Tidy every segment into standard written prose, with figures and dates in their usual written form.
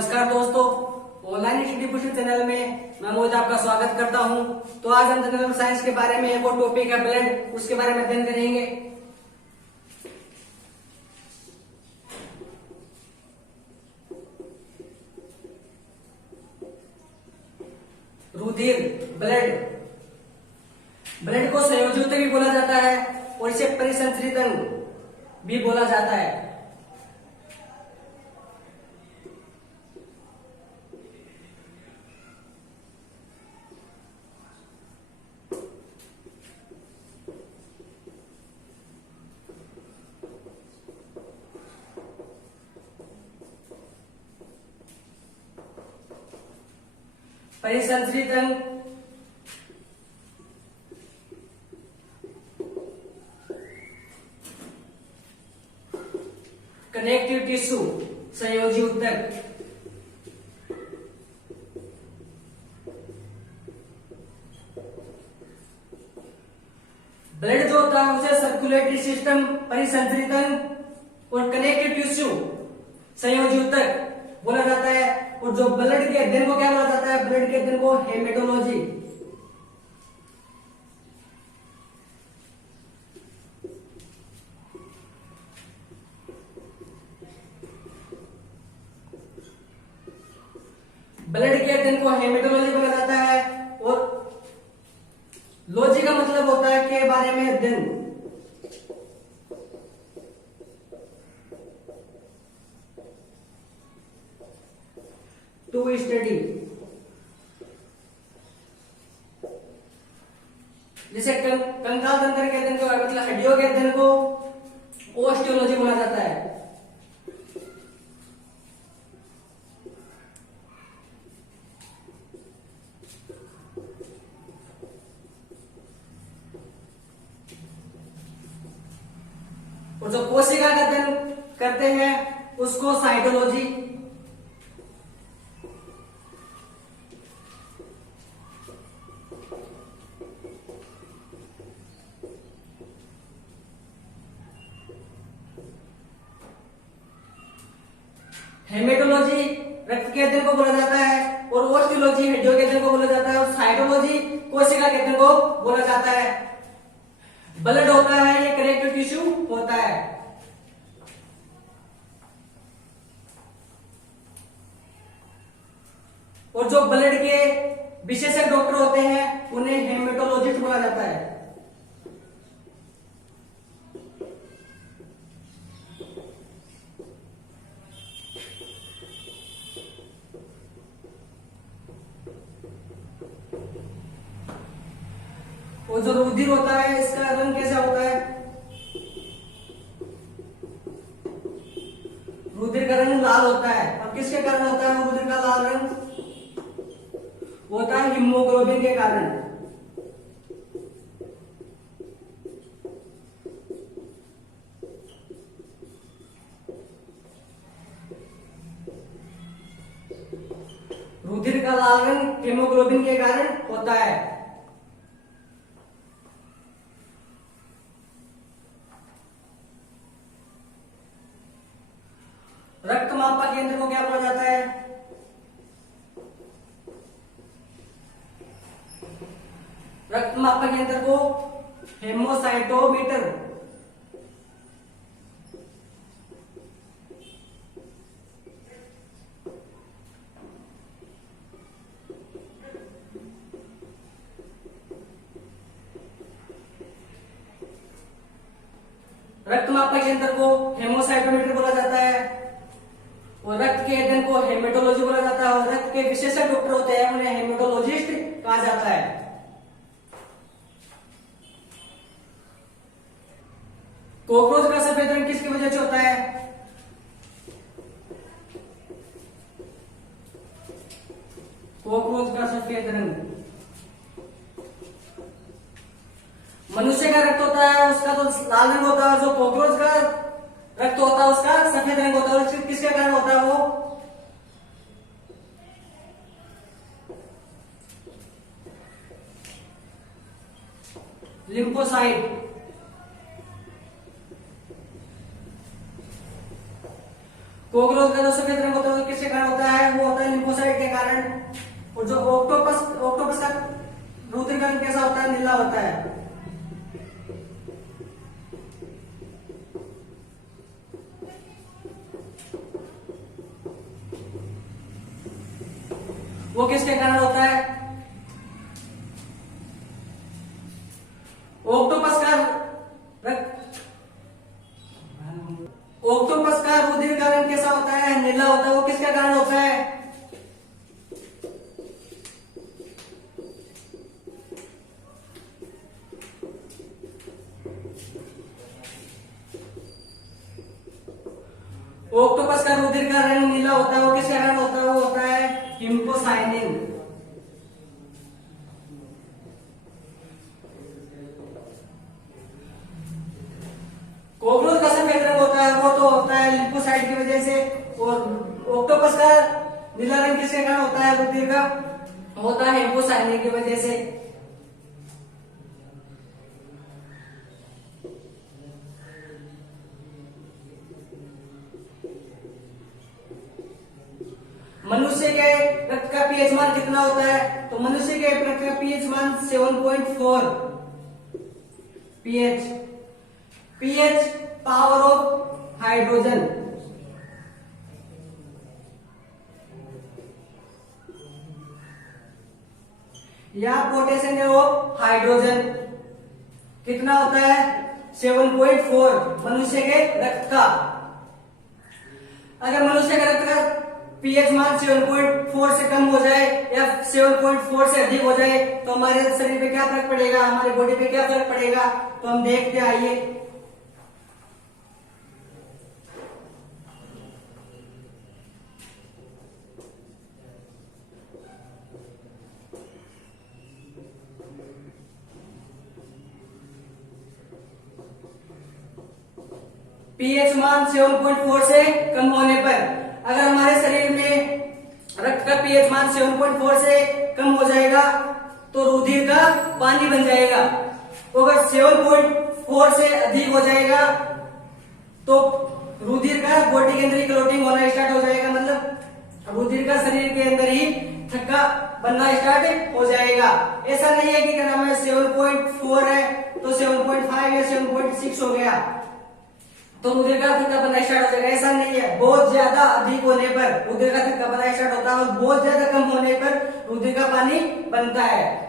नमस्कार दोस्तों, online study पोषण चैनल में मैं मोहित आपका स्वागत करता हूं। तो आज हम जनरल साइंस के बारे में एक और टॉपिक है ब्लड, उसके बारे में अध्ययन करेंगे। रुधिर, ब्लड। ब्लड को संयोजी ऊतक भी बोला जाता है और इसे परिसंचरित अंग भी बोला जाता है। परिसंचरित अंग कनेक्टिव टिश्यू, संयोजी ऊतक। ब्लड जो होता है उसे सर्कुलेटरी सिस्टम, परिसंचरित अंग और कनेक्टिव टिश्यू, संयोजी ऊतक बोला जाता है। और जो ब्लड के अध्ययन को क्या बोला जाता है? ब्लड के अध्ययन को हेमेटोलॉजी। ब्लड के अध्ययन को हेमेटोलॉजी बोला जाता है। और लॉजी का मतलब होता है के बारे में अध्ययन। टू स्टडी, जैसे कंकाल तंत्र के अध्ययन को मतलब हड्डियों के अध्ययन को ओस्टियोलॉजी बोला जाता है। और जो कोशिका का अध्ययन करते हैं उसको साइटोलॉजी। हेमेटोलॉजी रक्त के अध्ययन को बोला जाता है और ओस्टियोलॉजी हड्डियों के अध्ययन को बोला जाता है और साइटोलॉजी कोशिका के अध्ययन को बोला जाता है। ब्लड होता है ये कनेक्टिव टिश्यू होता है। और जो ब्लड के विशेषज्ञ डॉक्टर होते हैं उन्हें हेमेटोलॉजिस्ट बोला जाता है। और जो रुधिर होता है इसका रंग कैसा होता है? रुधिर का रंग लाल होता है। अब किसके कारण होता है रुधिर का लाल रंग? होता है हीमोग्लोबिन के कारण। रुधिर का लाल रंग हीमोग्लोबिन के कारण होता है। रक्त मापक यंत्र को क्या बोला जाता है? रक्त मापक यंत्र को हेमोसाइटोमीटर। रक्त मापक यंत्र को हेमोसाइटोमीटर बोला जाता है। और रक्त के अध्ययन को हेमेटोलॉजी बोला जाता है। और रक्त के विशेषज्ञ डॉक्टर होते हैं उन्हें हेमेटोलॉजिस्ट कहा जाता है। कॉकरोच का सफेद रंग किसकी वजह से होता है? कॉकरोच का सफेद रंग मनुष्य का रक्त होता है उसका तो लाल रंग होता है। जो कॉकरोच का रक्त होता है उसका सफेद रंग होता है। और किसके कारण होता है वो? लिम्फोसाइट। कॉकरोच का जो सफेद रंग होता है वो किसके कारण होता है? वो होता है लिम्फोसाइट के कारण। और जो ऑक्टोपस का रुधिर का रंग कैसा होता है? नीला होता है। वो किसके कारण होता है? ऑक्टोपस का ऑक्टोपस का रुधिर का रंग कैसा होता है? नीला होता है। वो किसके कारण होता है? ऑक्टोपस का रुधिर का रंग नीला होता है। वो किसके कारण होता है? वो होता है हिम्पोसाइनिन। कॉकरोच का सफेद रंग होता है, वो तो होता है लिम्फोसाइट की वजह से। और ऑक्टोपस का नीला रंग किसके कारण होता है? रुधिर का होता है हिम्पोसाइनिन की वजह से। मनुष्य के रक्त का पीएच मान कितना होता है? तो मनुष्य के रक्त का पीएच मान 7.4 pH. PH power of hydrogen. या पोटेशियम ऑफ हाइड्रोजन कितना होता है? 7.4 मनुष्य के रक्त का। अगर मनुष्य के रक्त का पीएच मान 7.4 से कम हो जाए या 7.4 से अधिक हो जाए तो हमारे शरीर पे क्या फर्क पड़ेगा? हमारे बॉडी पे क्या फर्क पड़ेगा? तो हम देखते आइए। पीएच मान 7.4 से कम होने पर अगर हमारे शरीर में रक्त का पीएच मान 7.4 से कम हो जाएगा तो रुधिर का पानी बन जाएगा। अगर 7.4 से अधिक हो जाएगा तो रुधिर का बॉडी के अंदर ही क्लॉटिंग होना स्टार्ट हो जाएगा। मतलब रुधिर का शरीर के अंदर ही थक्का बनना स्टार्ट हो जाएगा। ऐसा नहीं है कि क्या नाम है 7.4 है तो 7.5 या 7.6 हो गया तो रुधिर का थक्का बनना स्टार्ट हो जाएगा। ऐसा नहीं है। बहुत ज्यादा अधिक होने पर रुधिर का थक्का बनना स्टार्ट होता है और बहुत ज्यादा कम होने पर रुधिर का पानी बनता है।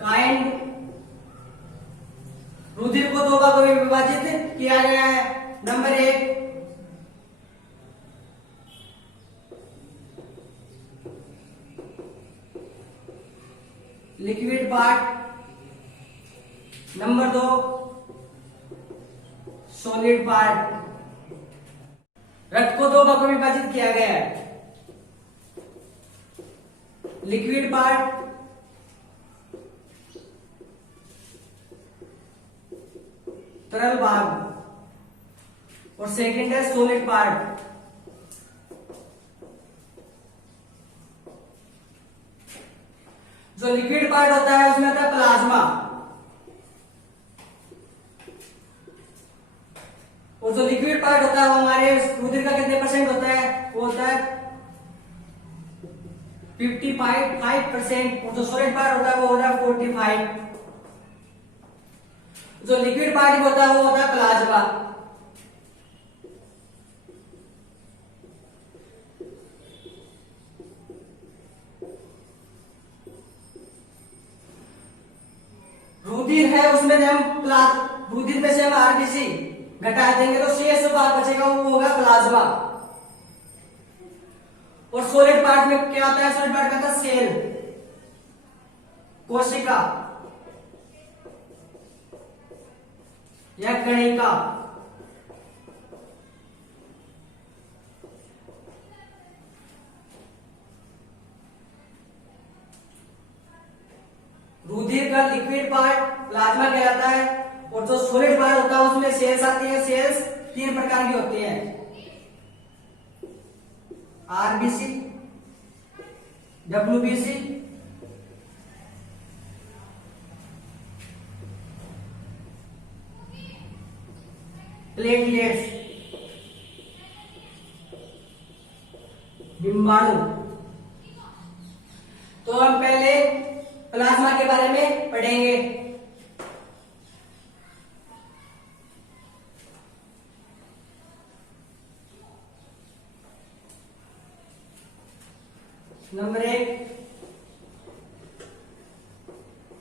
काइंड रुधिर को दो भागों में विभाजित किया गया है। Number 1 liquid part, number 2 solid part. रक्त को दो भागों में विभाजित किया गया है। लिक्विड पार्ट तरल भाग और सेकंड है सॉलिड पार्ट। जो लिक्विड पार्ट होता है उसमें होता है प्लाज्मा और जो लिक्विड पार्ट होता है वो हमारे रुधिर का कितने परसेंट होता है? वो होता है 55% और जो सॉलिड पार्ट होता है वो होता है 45। जो लिक्विड पार्ट होता है वो होता है प्लाज्मा। रुधिर है उसमें से हम रुधिर में से हम आरबीसी घटा देंगे तो शेष जो भाग बचेगा वो होगा प्लाज्मा। और सॉलिड पार्ट में क्या होता है? सॉलिड पार्ट का होता है सेल, कोशिका या कणिका। रुधिर का लिक्विड पार्ट प्लाज्मा कहलाता है और जो सॉलिड बार होता है उसमें सेल्स आती है। सेल्स 3 प्रकार की होती है, आरबीसी, डब्ल्यूबीसी, प्लेटलेट्स, डिम्बाणु। तो हम पहले प्लाज्मा के बारे में पढ़ेंगे। Number 1,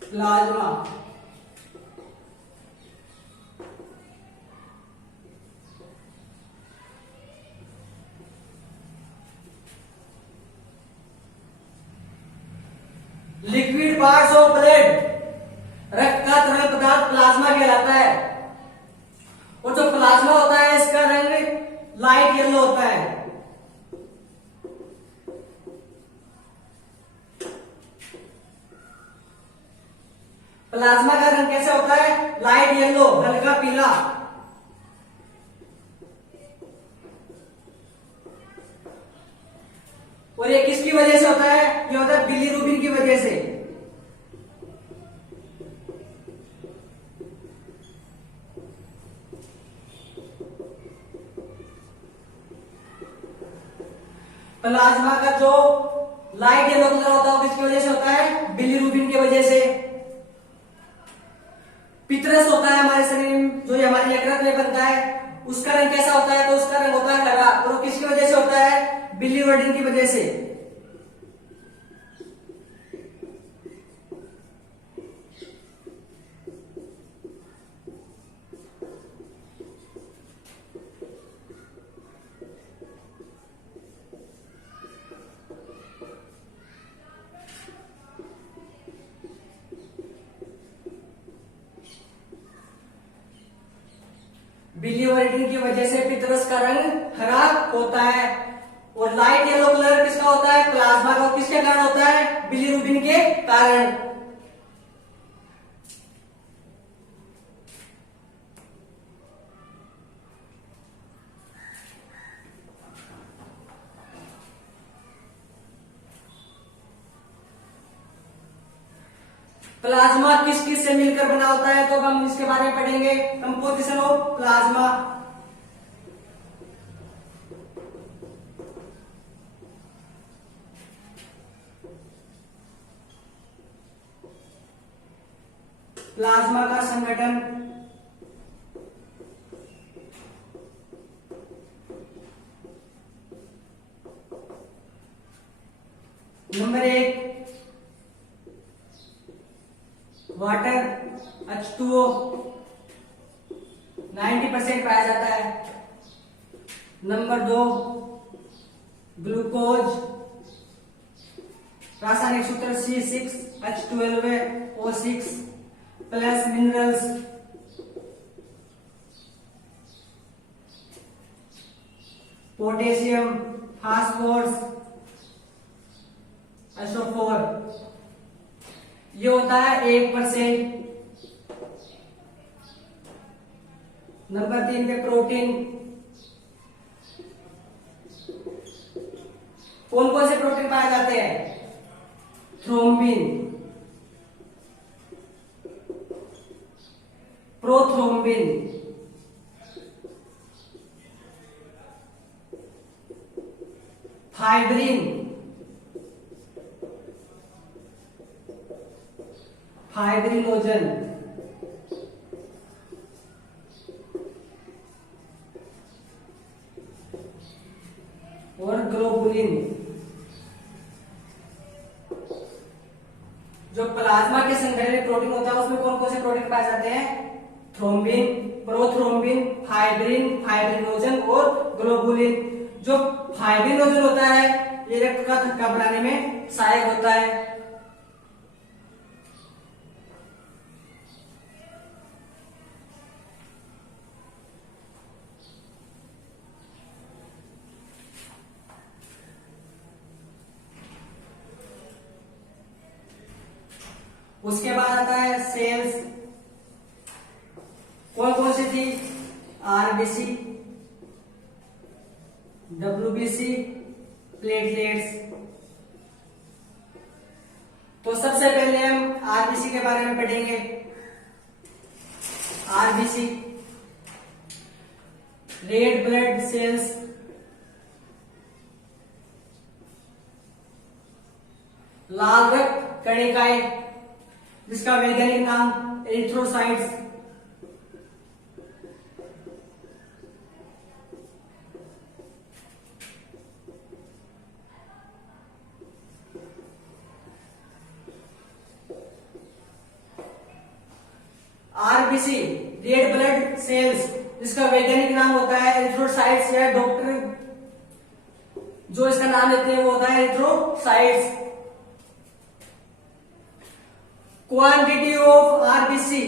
plasma. Liquid parts of blood, रक्त का तरल पदार्थ प्लाज्मा कहलाता है। और जो प्लाज्मा होता है इसका रंग लाइट येलो होता है। प्लाज्मा का रंग कैसा होता है? लाइट येलो, हल्का पीला। और ये किसकी वजह से होता है? ये होता है बिलीरुबिन की वजह से। प्लाज्मा का जो लाइट येलो कलर होता है वो किसकी वजह से होता है? बिलीरुबिन की वजह से। पितरस होता है हमारे शरीर में, जो हमारे यकृत में बनता है, उसका रंग कैसा होता है? तो उसका रंग होता है हरा। और वो किसकी वजह से होता है? बिलीरुबिन की वजह से। बिलीरुबिन की वजह से पितरस का रंग हरा होता है। और लाइट येलो कलर किसका होता है? प्लाज्मा का। किसके कारण होता है? बिलीरुबिन के कारण। प्लाज्मा किस किस से मिलकर बना होता है? तो हम इसके बारे में पढ़ेंगे। Composition of plasma. प्लाज्मा का संगठन। नंबर 1, वाटर, H2O 90% पाया जाता है। नंबर 2, ग्लूकोज, रासायनिक सूत्र C6H12O6 plus minerals, potassium, phosphorus, SO4। ये होता है 1%। नंबर 3 पे प्रोटीन। कौन कौन से प्रोटीन पाए जाते हैं? थ्रोम्बिन, प्रोथ्रोम्बिन, फाइब्रिन, फाइब्रिनोजन, और ग्लोबुलिन। जो प्लाज्मा के संगठन में प्रोटीन होता है उसमें कौन कौन से प्रोटीन पाए जाते हैं? थ्रोम्बिन, प्रोथ्रोम्बिन, फाइब्रिन, फाइब्रिनोजन और ग्लोबुलिन। जो फाइब्रिनोजन होता है ये रक्त का थक्का बनाने में सहायक होता है। उसके बाद आता है सेल्स। कौन कौन सी थी? RBC, WBC, platelets. तो सबसे पहले हम आरबीसी के बारे में पढ़ेंगे। आरबीसी रेड ब्लड सेल्स, लाल रक्त कणिकाएं, जिसका वैज्ञानिक नाम erythrocytes. RBC red blood cells, जिसका वैज्ञानिक नाम होता है एरिथ्रोसाइट्स, या डॉक्टर जो इसका नाम लेते हैं वो होता है erythrocytes. Quantity of RBC,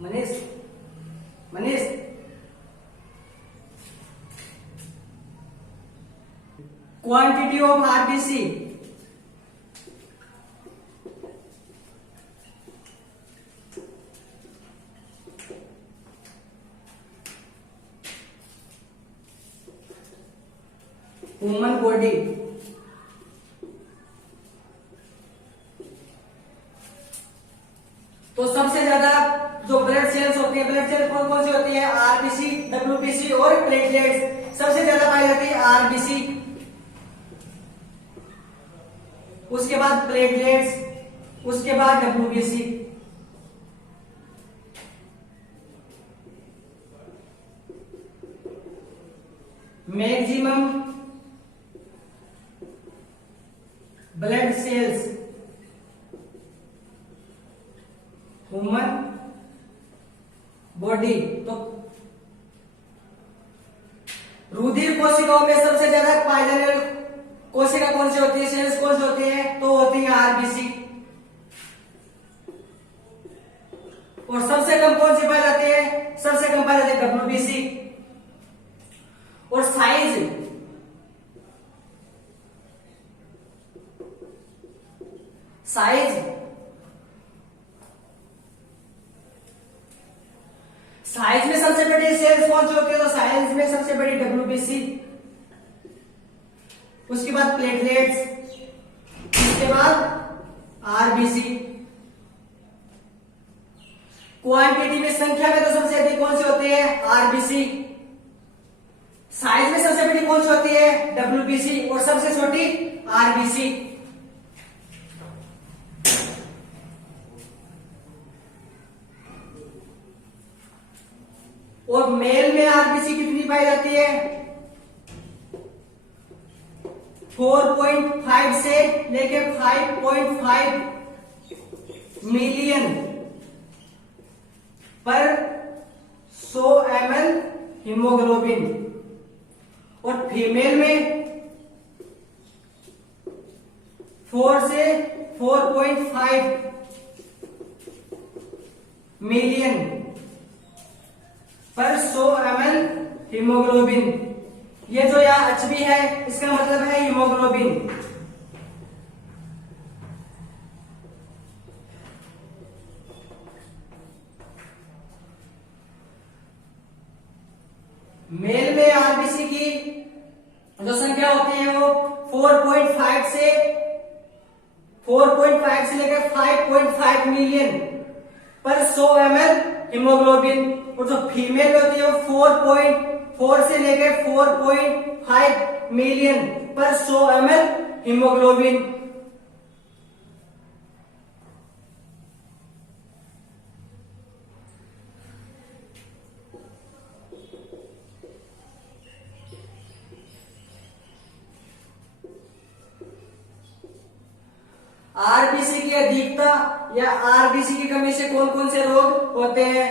Manish Manish quantity of RBC, human body. तो सबसे ज्यादा जो ब्लड सेल्स होती है, ब्लड सेल्स कौन कौन सी होती है? आरबीसी, डब्ल्यूबीसी और प्लेटलेट्स। सबसे ज्यादा पाई जाती है आरबीसी, उसके बाद प्लेटलेट्स, उसके बाद WBC. Maximum blood cells human body. तो रुधिर कोशिकाओं में सबसे ज्यादा पाई जाने वाली कोशिका कौन सी होती है, सेल्स कौन सी होती है? तो होती है आरबीसी। और सबसे कम कौन सी पाई जाती है? सबसे कम पाई जाती है डब्ल्यूबीसी। और साइज साइज में सबसे बड़ी सेल्स कौन सी होती है? तो साइज में सबसे बड़ी डब्ल्यूबीसी, उसके बाद प्लेटलेट्स, उसके बाद आरबीसी। क्वांटिटी में, संख्या में तो सबसे अधिक कौन सी होती है? आरबीसी। साइज में सबसे बड़ी कौन सी होती है? डब्ल्यूबीसी। और सबसे छोटी आरबीसी। और मेल में आरबीसी कितनी पाई जाती है? 4.5 से लेके 5.5 मिलियन पर 100 ml हीमोग्लोबिन। और फीमेल में 4 से 4.5 मिलियन पर 100 ml हीमोग्लोबिन। ये जो यहाँ एचबी है, इसका मतलब है हीमोग्लोबिन। मेल में आरबीसी की जो संख्या होती है वो 4.5 से लेकर 5.5 मिलियन पर 100 ml हीमोग्लोबिन। और जो फीमेल होती है वो 4.4 से लेकर 4.5 मिलियन पर 100 ml हीमोग्लोबिन। आरबीसी की अधिकता या आरबीसी की कमी से कौन कौन से रोग होते हैं?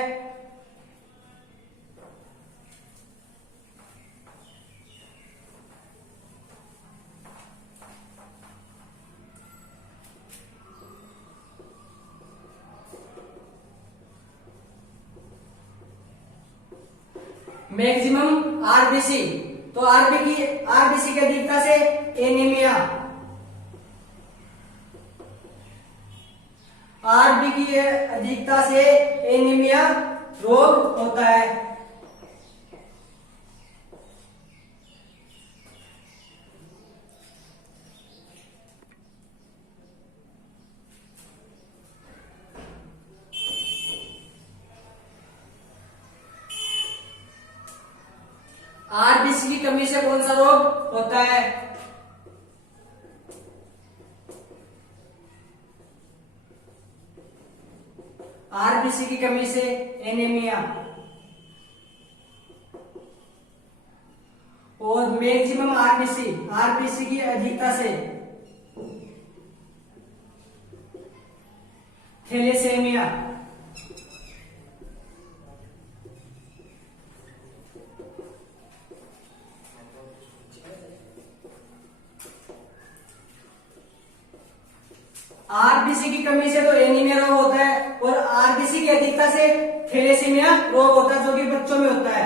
मैक्सिमम आरबीसी, तो आरबीसी की अधिकता से एनीमिया, आरबी की अधिकता से एनीमिया रोग होता है। आरबीसी की कमी से कौन सा रोग होता है? आरबीसी की कमी से एनीमिया, और मैक्सिमम आरबीसी की अधिकता से थैलेसीमिया। आरबीसी की कमी से तो एनीमिया रोग होता है, और आरबीसी की अधिकता से थैलेसीमिया रोग होता है, जो कि बच्चों में होता है।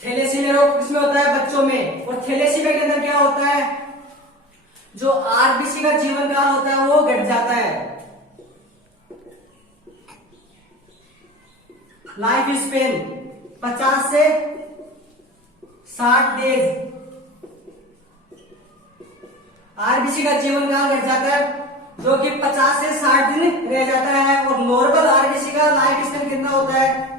थैलेसीमिया रोग किसमें होता है? बच्चों में। और थैलेसीमिया के अंदर क्या होता है? जो आरबीसी का जीवन काल होता है वो घट जाता है। लाइफ स्पेन 50 से 60 डेज, आरबीसी का जीवन काल घट जाता है, जो कि 50 से 60 दिन रह जाता है। और नॉर्मल आरबीसी का लाइफ स्पेन कितना होता है?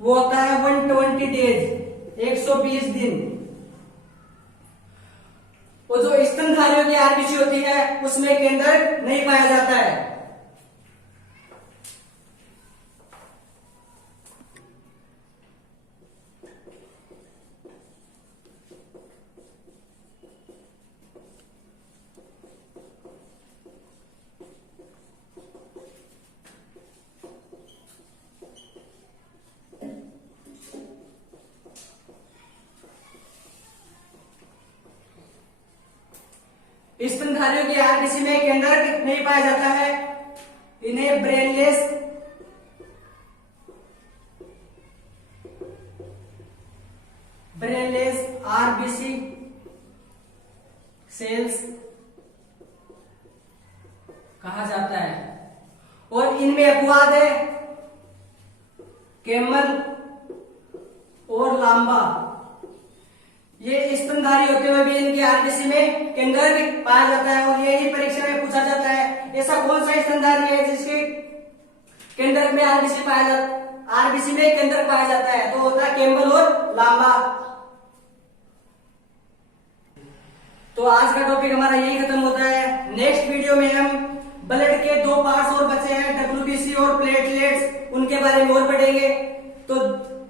वो होता है 120 डेज, 120 दिन। वो जो स्तनधारियों की आरबीसी होती है उसमें केंद्रक नहीं पाया जाता है। स्तनधारियों की आरबीसी में केंद्रक नहीं पाया जाता है, इन्हें ब्रेनलेस आरबीसी सेल्स कहा जाता है। और इनमें अपवाद है कैमल और लांबा, ये स्तनधारी होते हुए भी इनकी आरबीसी में केंद्रक पाया जाता है। और यही परीक्षा में पूछा जाता है, ऐसा कौन सा स्तनधारी है जिसके केंद्रक में आरबीसी में केंद्रक पाया जाता है? तो होता है कैम्बल और लांबा। तो आज का टॉपिक हमारा यही खत्म होता है। नेक्स्ट वीडियो में हम ब्लड के 2 पार्ट्स और बचे हैं, डब्ल्यूबीसी और प्लेटलेट्स, उनके बारे में और पढ़ेंगे। तो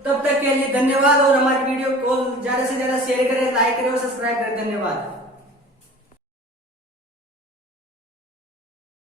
तब तक के लिए धन्यवाद, और हमारी वीडियो को ज्यादा से ज्यादा शेयर करें, लाइक करें और सब्सक्राइब करें। धन्यवाद।